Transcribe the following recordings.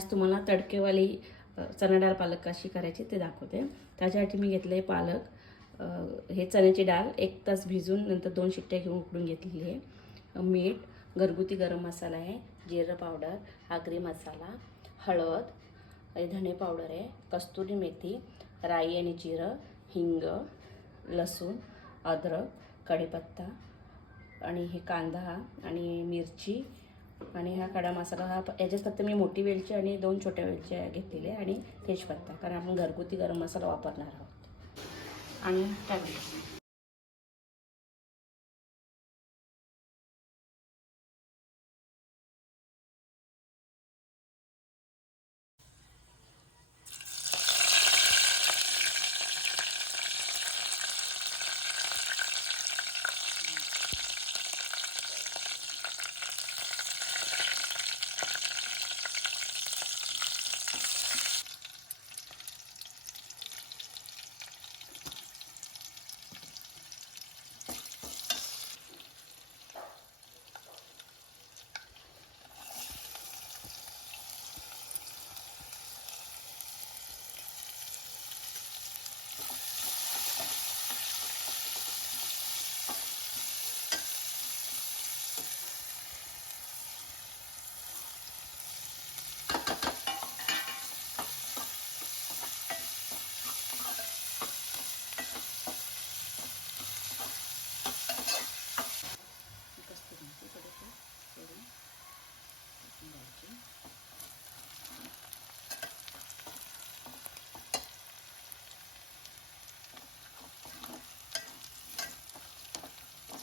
आज तुम्हाला तडकेवाली चणा डाळ पालक कशी करायची ते दाखवते। त्याच्यासाठी मी घेतले पालक, हे चण्याची डाळ 1 तास भिजून नंतर 2 शिट्ट्या घेऊन उकडून घेतलेली आहे। मीठ, घरगुती गरम मसाला आहे, जिरं पावडर, आगरी मसाला, हळद, धणे पावडर आहे, कस्तुरी मेथी, राई आणि जिरं, हिंग, लसूण, अद्रक, कढीपत्ता आणि हे कांदा आणि मिरची आणि हा खडा मसाला। याच्यात फक्त मी मोठी वेलची आणि 2 छोट्या वेलच्या घेतलेल्या आणि तेजपत्ता, कारण आपण घरगुती गरम मसाला वापरणार आहोत। आणि टॅमॅटो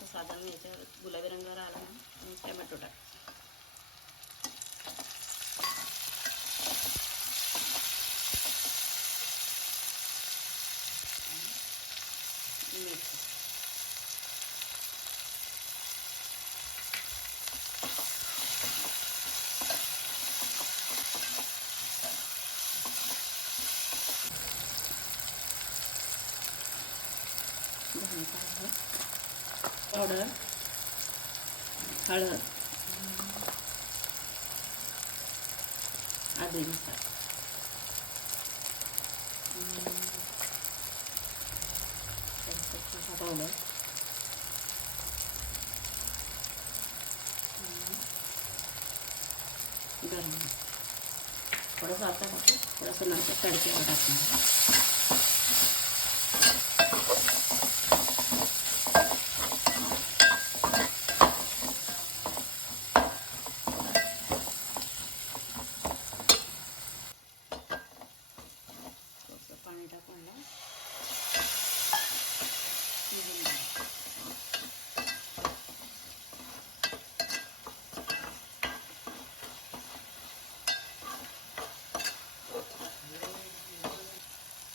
साधारण याच्यावर गुलाबी रंगावर आला ना, टॅमॅटो टाक। पावडर, हळद, आगरी मसाला, पावडर, गरम थोडंसं आता टाकू, थोडंसं नंतर तडक्यावर टाकणार। पाणी टाकून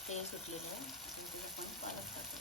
तेल सुटलेलं आहे, आपण पालक टाकू।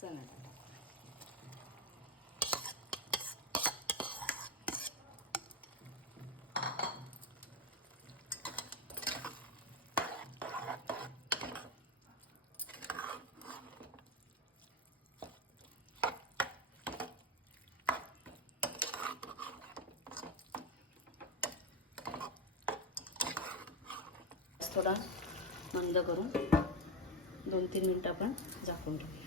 चणा थोडा मंद करून 2-3 मिनिटं आपण झाकून ठेवूया।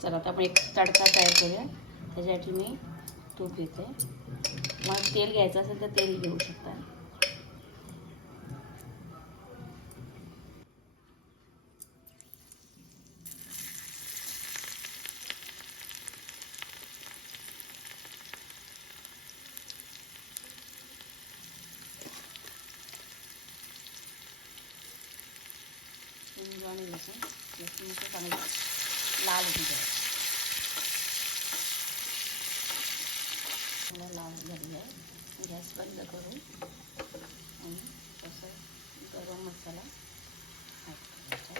चला आता आपण एक तडका तयार करूया। त्याच्यासाठी मी तूप घेते, मग तेल घ्यायचं असेल तर तेल घेऊ शकता। नाही लसूण मस्त चांगलं लाल होती जाईल. मला लाल झाली आहे. गॅस बंद करून आणि असं गरम मसाला ॲड करायचा.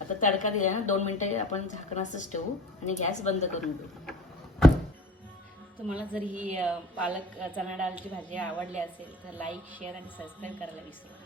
आता तडका दिला ना 2 मिनटं आपण झाकणासच ठेवू आणि गॅस बंद करून देऊ. तुम्हाला जर ही पालक चणा डाळची भाजी आवडली असेल तर लाईक शेअर आणि सबस्क्राईब करायला विसरू नका.